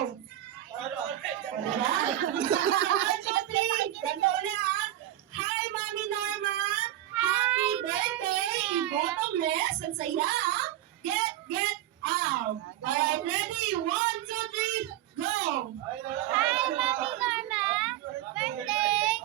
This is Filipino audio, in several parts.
Diba? 1, 2, 3. Ganto ulit ha. Hi, Mami Norma. Happy birthday. Bottomless. Ang saya. Get out. Alright, ready? 1, 2, 3, go. Hi, Mami Norma. Birthday.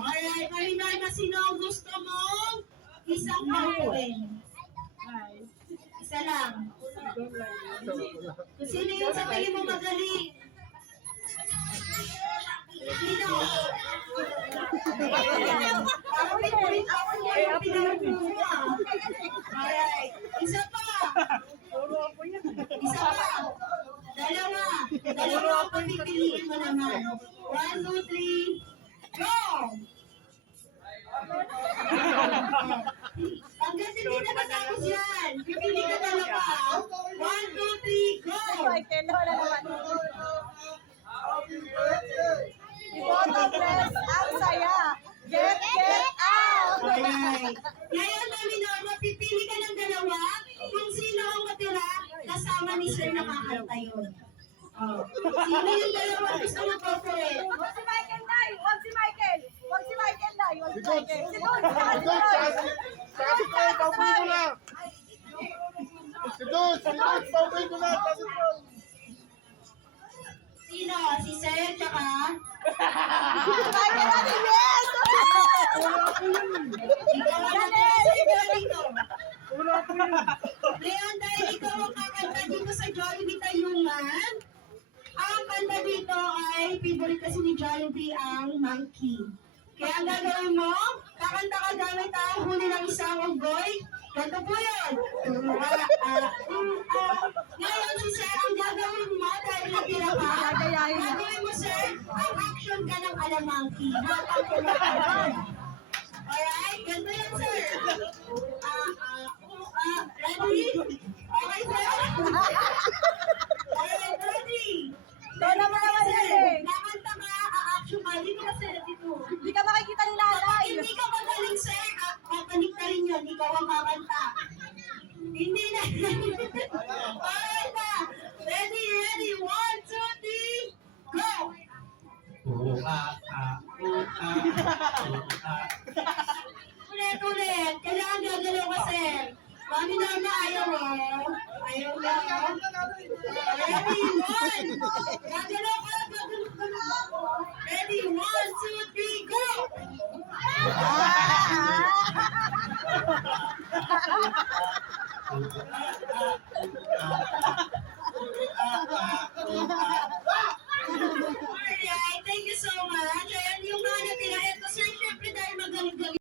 Alright, Marinay, na sino ang gusto mong isang paupuin? Isa lang. Kung sino yung sa tingin mo magaling? Sino? Parang may kulit ako niya yung pinagpuwa. Alright, isa pa. Isa pa. Dalawa ang pipiliin mo naman. 1, 2, 3, go! Hanggang hindi na matapos yan. Pipili ka dalawa. 1, 2, 3, go! Michael, wala naman. Bottomless, ang saya. Get out! Alright. Ngayon, Mami Norma, pipili ka ng dalawa kung sino ang matira kasama ni Sir na kakanta yun. Oh. Sino yung dalawa gusto mo po po eh? Huwag si Michael, Nay! Huwag si Michael! Huwag si Michael, Nay! Huwag si Michael! Si Don! Kasi po, paupuin mo na. Si Don, paupuin mo na. Sino? Si Sir, tsaka? Michael, natin, yes! Ikaw ang nagsasabi dito. Leon, dahil ikaw ang kakanta dito sa Jollibee Tayungan, ang kanta dito ay favorite kasi ni Jollibee ang Monkey. Kaya ang gagawin mo, kakanta ka gamit ang huli ng isang unggoy. Ganto po yun. Ngayon si Sir, ang gagawin mo dahil natira ka, gagawin mo Sir, ang action ka ng alamangki. Habang kumakain. Alright, ganito yan Sir. Ready? Okay Sir? Alright, ready? Lola mo naman eh. Kakanta ka, action ka. Dito ka Sir, dito. Hindi ka makikita ni Kapag Nanay. hindi ka magaling, sir, papanik ka rin yun. Ikaw ang kakanta. Hindi na. Alright na. Ready? 1, 2, 3, go! Ulit. Kailangan gagalaw ka, sir. Mami Norma, ayaw mo. Ayaw na. Ready? 1. Gagalaw ka. Ready? 1, 2, 3, go!